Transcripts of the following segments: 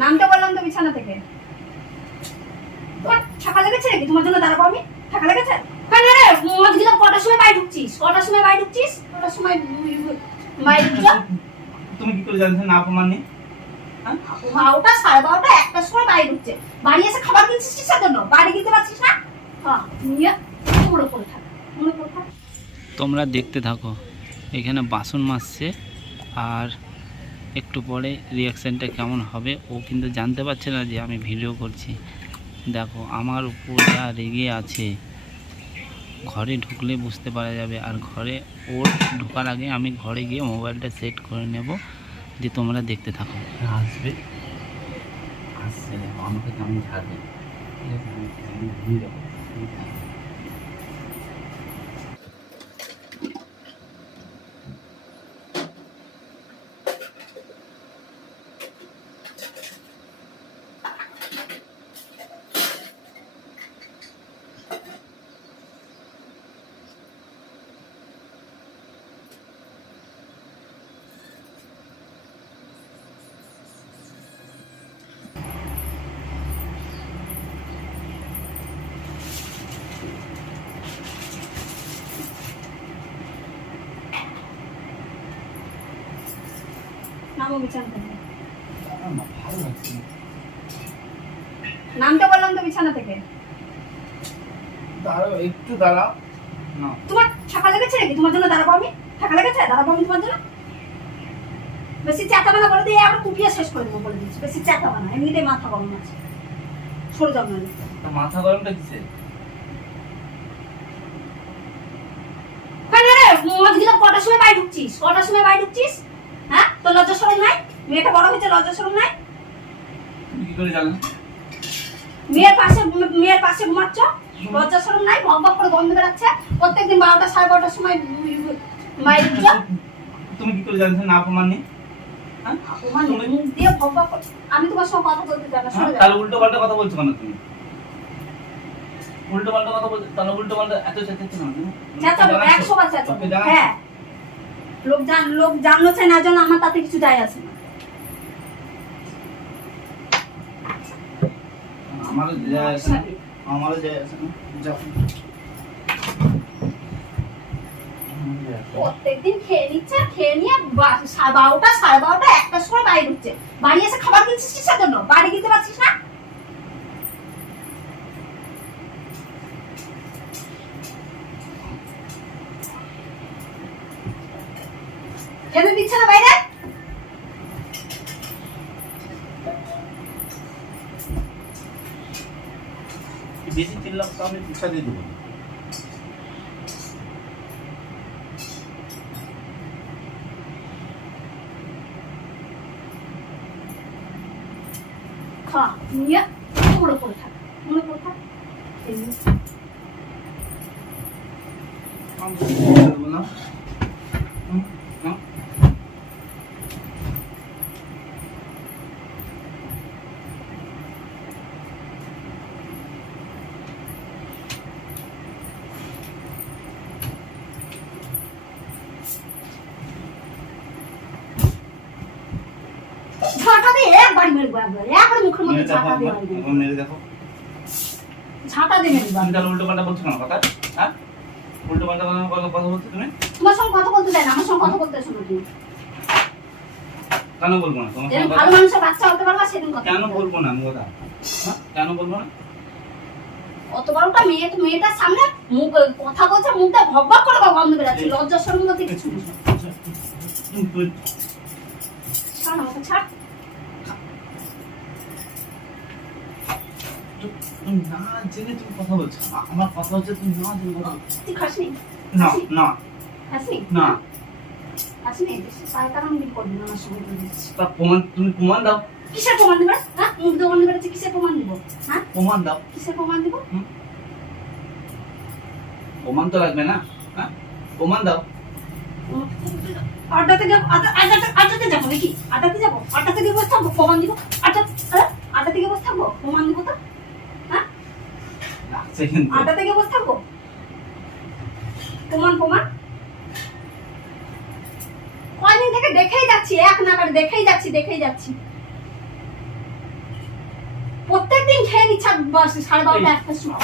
নামতে বললাম তো বিছানা থেকে। তোমার ছাকা লেগেছে নাকি? তোমার জন্য দাঁড়াবো আমি? ছাকা লেগেছে? কেন রে মদ গিলা কটার সময় বাড়ি ঢুকছিস? কটার সময় বাড়ি ঢুকছিস? কটার সময় বাড়ি ঢুকছ তুমি কি করে জানছো না অপমান নেই হ্যাঁ? বারোটা সাড়ে বারোটা একটার সময় বাড়ি ঢুকছে। বাড়ি এসে খাবার কিনছিস কিসের জন্য? বাড়ি কিনতে পারছিস না? হ্যাঁ নিয়ে মনে করে থাক মনে করে থাক। তোমরা দেখতে থাকো এখানে বাসন মাজছে আর একটু পরে রিয়াকশানটা কেমন হবে ও কিন্তু জানতে পারছে না যে আমি ভিডিও করছি দেখো আমার উপর যা রেগে আছে ঘরে ঢুকলে বুঝতে পারা যাবে আর ঘরে ওর ঢোকার আগে আমি ঘরে গিয়ে মোবাইলটা সেট করে নেব যে তোমরা দেখতে থাকো আসবে আসছে আমাকে কেমন ছাড়বে ঠিক আছে আমি আমি ঘুমিয়ে যাব তুমি থাকো। নামো বিছানা থেকে আমার না ভালো লাগছে না। নামতে বললাম তো বিছানা থেকে। দাঁড়াও একটু দাঁড়াও। তোমার ছাকা লেগেছে নাকি? তোমার জন্য দাঁড়াবো আমি? ছাকা লেগেছে? দাঁড়াবো আমি তোমার জন্য? বেশি চাকাবানা করে দিয়ে আমরা কুপিয়ে শেষ করে দেবো বলে দিচ্ছি বেশি চাকাবানা এমনিতেই মাথা গরম আছে। সরে যাও না মাথা গরমটা কিসে মদ গিলা কটার সময় বাড়ি ঢুকছিস? কটার সময় বাড়ি ঢুকছিস? তোর লজ্জা সরম নাই? মেয়েটা বড় হয়েছে লজ্জা সরম নাই? তুমি কি করে জানো? মেয়ের পাশে মেয়ের পাশে ঘুমাচ্ছ? লজ্জা সরম নাই? ভক ভক করে গন্ধ বেরাচ্ছে প্রত্যেকদিন বারোটা সাড়ে বারোটার সময় বাইরে ঢুকছ তুমি কি করে জানছো না অপমান নেই হ্যাঁ? আমি তোমার সঙ্গে কথা বলতে চাই না হ্যাঁ? তাহলে উল্টো পাল্টা কথা বলছো কেন তুমি? উল্টো পাল্টা কথা বলছো তাহলে উল্টো পাল্টা এত চেঁচাচ্ছ তুমি? চেঁচাবো? একশো বার চেঁচাবো। হ্যাঁ। লোক জান লোক জানলো চাই না জানো আমার তাতে কিছু যায় আমারও না। আমারও না। না। প্রত্যেকদিন খেয়ে নিচ্ছে আর খেয়ে নিয়ে বারোটা সাড়ে বারোটা একটার সময় বাড়ি ঢুকছে বাড়ি এসে খাবার কিনছিস কিসের জন্য বাড়ি কিনতে পারছিস না খেতে দিচ্ছে না বাইরে? বেশি চিল্লাম তো আমি পিছা দিয়ে দেবো? খা নিয়ে মনে করে থাক মনে করে থাক। আমি দেবো না। ঝাঁটা দিয়ে একবার মেরবো একবার। একবার মুখের মধ্যে ঝাঁটা দিয়ে মেরে দেখো। ঝাঁটা দিয়ে মেরবো তুমি তাহলে উল্টো পাল্টা বলছো কেন কথা? হ্যাঁ? উল্টো পাল্টা কথা কথা বলছো তুমি? তোমার সঙ্গে কথা বলতে দেয় না আমার সঙ্গে কথা বলতে শোনো তুমি। কেন বলব না? তোমার ভালো মানুষের বাচ্চা হতে পারবা সেদিন কথা কেন বলব। না আমি কথা? হ্যাঁ? কেন বলব না? অত বড়টা মেয়ে মেয়েটার সামনে মুখ কথা বলছে মুখটা ভক করে গন্ধ বেরাচ্ছে লজ্জা শরম বলতে কিছু তুমি- ছাড় আমাকে ছাড়। তুমি না জেনে তুমি কথা বলছো। আমার কথা হচ্ছে তুমি না জেনে কথা বলছো। তুই খাসনি? না না। খাসনি? না। খাসনি? তার কারণ কি করবি না আমার সঙ্গে তা প্রমাণ তুমি প্রমাণ দাও। কিসের প্রমাণ দিবে? হ্যাঁ? মুখ কিসের প্রমাণ দিব? হ্যাঁ? প্রমাণ দাও। কিসের প্রমাণ দিব? প্রমাণ তো লাগবে না। হ্যাঁ? প্রমাণ দাও। আড্ডাতে যাব আড্ডা- আড্ডাতে যাব নাকি? আড্ডাতে যাব? আড্ডাতে গিয়ে বসে থাকব? প্রমাণ দিব? আড্ডা হ্যাঁ? আড্ডাতে গিয়ে বসে থাকব? প্রমাণ দিব তো? আড্ডাতে গিয়ে বসে থাকব প্রমাণ প্রমাণ। কয়দিন থেকে দেখেই যাচ্ছি এক নাগারে দেখেই যাচ্ছি দেখেই যাচ্ছি। প্রত্যেকদিন খেয়ে নিচ্ছে বাস সাড়ে বারোটা সময়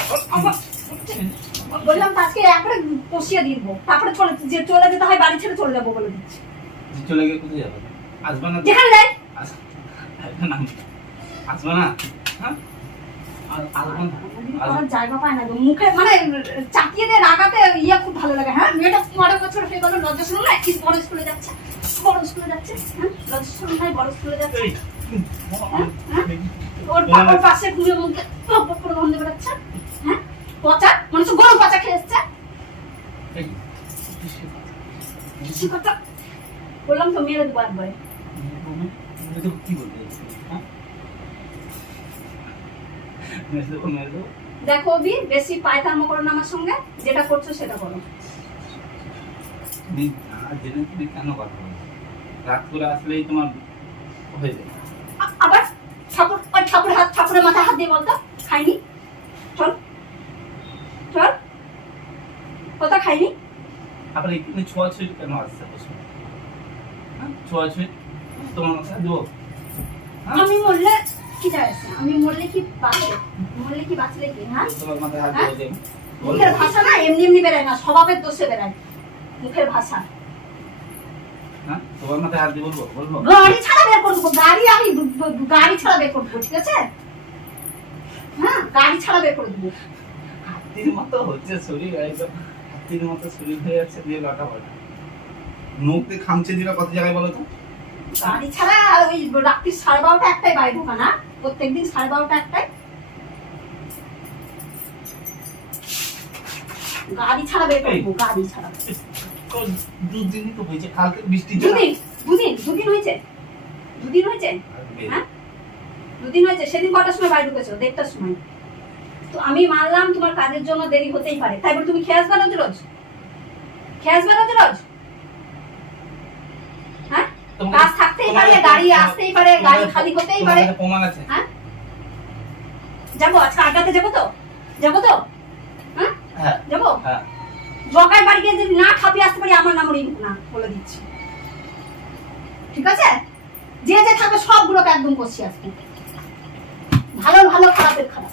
বললাম আজকে একবারে কষিয়ে দেবো। তারপরে চলে যে চলে যেতে হয় বাড়ি ছেড়ে চলে যাব বলে দিচ্ছি। চলে গিয়ে কোথায় যাবে? আসবে না যেখানে যাই। আস- আসবে না। আসবে না? হ্যাঁ? জায়গা পায় না মুখে মানে চাকিয়ে দিয়ে রাগাতে ইয়ে খুব ভালো লাগে হ্যাঁ? মেয়েটা পনেরো বছর হয়ে গেল লজ্জা শুনুন না কি বড় স্কুলে যাচ্ছে বড় স্কুলে যাচ্ছে হ্যাঁ? লজ্জা শুনুন বড় স্কুলে যাচ্ছে হ্যাঁ? হ্যাঁ? ওর পা- পাশে ঘুমিয়ে মুখে পপ করে গন্ধ বেরোচ্ছে হ্যাঁ? পচা মনে হচ্ছে গরু পচা খেয়ে এসছে। বললাম তো মেরে দেবো একবারে। কি বলতে চাইছিস, হ্যাঁ? মেরে দেবো, মেরে দেবো? দেখো অবি বেশি পায়তাম করো না আমার সঙ্গে যেটা করছ সেটা করো। জেনে তুমি কেন কথা বলো রাত করে আসলেই তোমার হয়ে যায়। আবার ঠাকুর ওই ঠাকুরের হাত ঠাকুরের মাথায় হাত দিয়ে বলতো খাইনি? চল চল। কোথা খাইনি? আবার এখানে ছোঁয়াছুঁয়ি কেন আসছে প্রশ্ন তোমার মাথায় দেবো। আমি মরলে কি যায় আসে? আমি মরলে কি বাঁচলে মরলে কি বাঁচলে কি? হ্যাঁ? হ্যাঁ? মুখের ভাষা না এমনি এমনি বেরোয় না স্বভাবের দোষে বেরোয় মুখের ভাষা। হ্যাঁ? তোমার মাথায় হাত দিয়ে বলব? বলব? গাড়ি ছাড়া বের করব। গাড়ি আমি ব- ব- গাড়ি ছাড়া বের করব ঠিক আছে? হ্যাঁ? গাড়ি ছাড়া বের করে দেবো। হাতির মতো হচ্ছে শরীর একদম হাতির মতো শরীর হয়ে যাচ্ছে দিয়ে লাটা পড়া মুখ দিয়ে খামচে দিলা কত জায়গায় বলো তো? গাড়ি ছাড়া ওই রাত্রি সাড়ে বারোটা একটাই বাড়ি ঢোকা না? প্রত্যেকদিন সাড়ে বারোটা একটাই গাড়ি ছাড়া বের করব গাড়ি ছাড়া। দুদিনই তো হয়েছে কালকে বৃষ্টি দুদিন দুদিন দুদিন হয়েছে। দুদিন হয়েছে? হ্যাঁ? দুদিন হয়েছে সেদিন কটার সময় বাড়ি ঢুকেছো? দেড়টার সময়। তো আমি মানলাম তোমার কাজের জন্য দেরি হতেই পারে। তাই বলে তুমি খেয়ে আসবে রোজ রোজ? খেয়ে আসবে রোজ হ্যাঁ? কাজ পারে গাড়ি আসতেই পারে গাড়ি খালি হতেই পারে। প্রমাণ আছে। হ্যাঁ? যাব আজকে আড্ডাতে যাব তো? যাব তো? হ্যাঁ? হ্যাঁ। যাব? হ্যাঁ। জগায় বাড়ি গিয়ে যদি না খাপিয়ে আসতে পারি আমার নাম রিঙ্কু না বলে দিচ্ছি। ঠিক আছে? যে যে থাকবে সবগুলোকে একদম করছি আজকে। ভালো ভালো খারাপের খারাপ।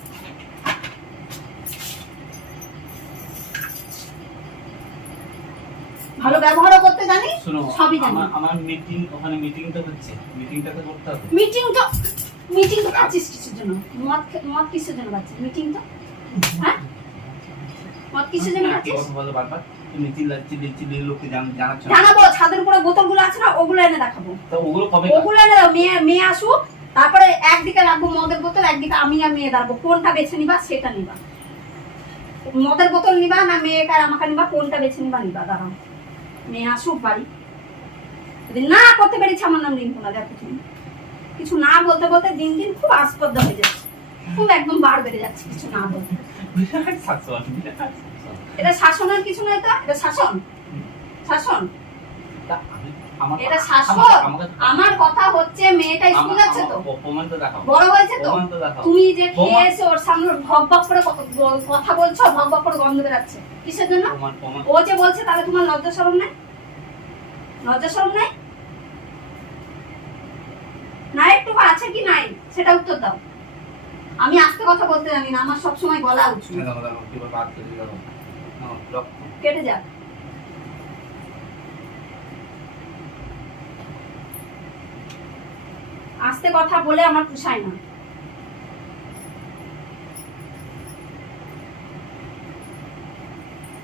ভালো ব্যবহারও জানি সবই জানি আমার মিটিং ওখানে মিটিং তো হচ্ছে। মিটিংটা তো করতে হবে। মিটিং তো মিটিং তো কিসের জন্য? মদ খে- মদ কিসের জন্য মিটিং তো? হ্যাঁ? মদ কিসের জন্য বলো বারবার। তুমি চিল্লাচ্ছি চিল্লি লোককে জানাচ্ছ জানাব ছাদের উপরে বোতলগুলো আছে না ওগুলো এনে দেখাবো। তো ওগুলো কবে ওগুলো এনে দাও মেয়ে মেয়ে আসুক তারপরে একদিকে রাখব মদের বোতল একদিকে আমি আর মেয়ে দাঁড়াবো। কোনটা বেছে নিবা সেটা নিবা। মদের বোতল নিবা না আর আমাকে নিবা কোনটা বেছে নিবা নিবা দাঁড়াও। মেয়ে আসুক বাড়ি। যদি না করতে পেরেছি আমার নাম রিঙ্কু না দেখো তুমি। কিছু না বলতে বলতে দিন দিন খুব আস্পর্ধা হয়ে যাচ্ছে। খুব একদম বার বেড়ে যাচ্ছে কিছু না বলতে। এটা শাসনের কিছু নয় তো এটা শাসন। শাসন। এটা আমাকে- আমার কথা হচ্ছে মেয়েটা স্কুল যাচ্ছে তো। বড় হয়েছে তো? তুমি যে খেয়ে প্রমাণ- এসে ওর সামনে ভক ভক করে কথা বলছো ভক ভক করে গন্ধ বেরাচ্ছে। কিসের জন্য? ও যে বলছে তাহলে তোমার লজ্জা শরম নাই? লজ্জা শরম নাই? না একটু আছে কি নাই? সেটা উত্তর দাও। আমি আস্তে কথা বলতে জানি না আমার সবসময় গলা উঁচু। দেখো দেখো কীভাবে বাদ করে দিল নাও, লক্ষ্য। কেটে যাক। আস্তে কথা বলে আমার পোষায় না।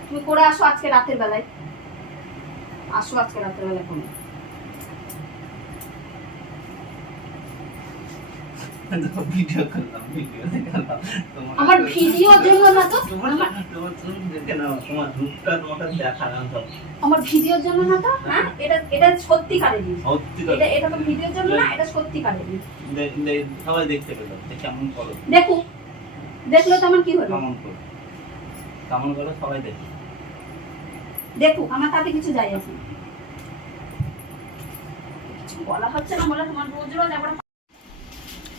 তুমি করে আসো আজকে রাতের বেলায়। আসো আজকে রাতের বেলায় করে ভিডিও করলাম ভিডিও দেখালাম আমার ভিডিওর জন্য না তো? তোমার তোমার তুমি দেখে রূপটা তোমাকে দেখালাম আমার ভিডিওর জন্য না তো? এটা এটা সত্যিকারেরই এটা এটা তো ভিডিওর জন্য না এটা সত্যিকারেরই দে- দে- সবাই দেখতে পেল কেমন করো। দেখো। দেখল তো আমার কি হলো? কেমন করো। কেমন করো সবাই দেখে। দেখুক আমার তাতে কিছু যায় আছে। কিছু বলা হচ্ছে না বলে তোমার রোজ রোজ আবার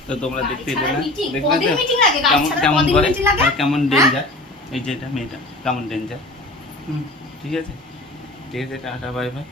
তো তোমরা দেখতে দেখতেই ছাড়া পেলে। দেখলে তো? কেমন কেমন করে কেমন? ডেঞ্জার এই যে এটা মেয়েটা কেমন ডেঞ্জার হুম ঠিক আছে। ঠিক আছে টাটা বাই বাই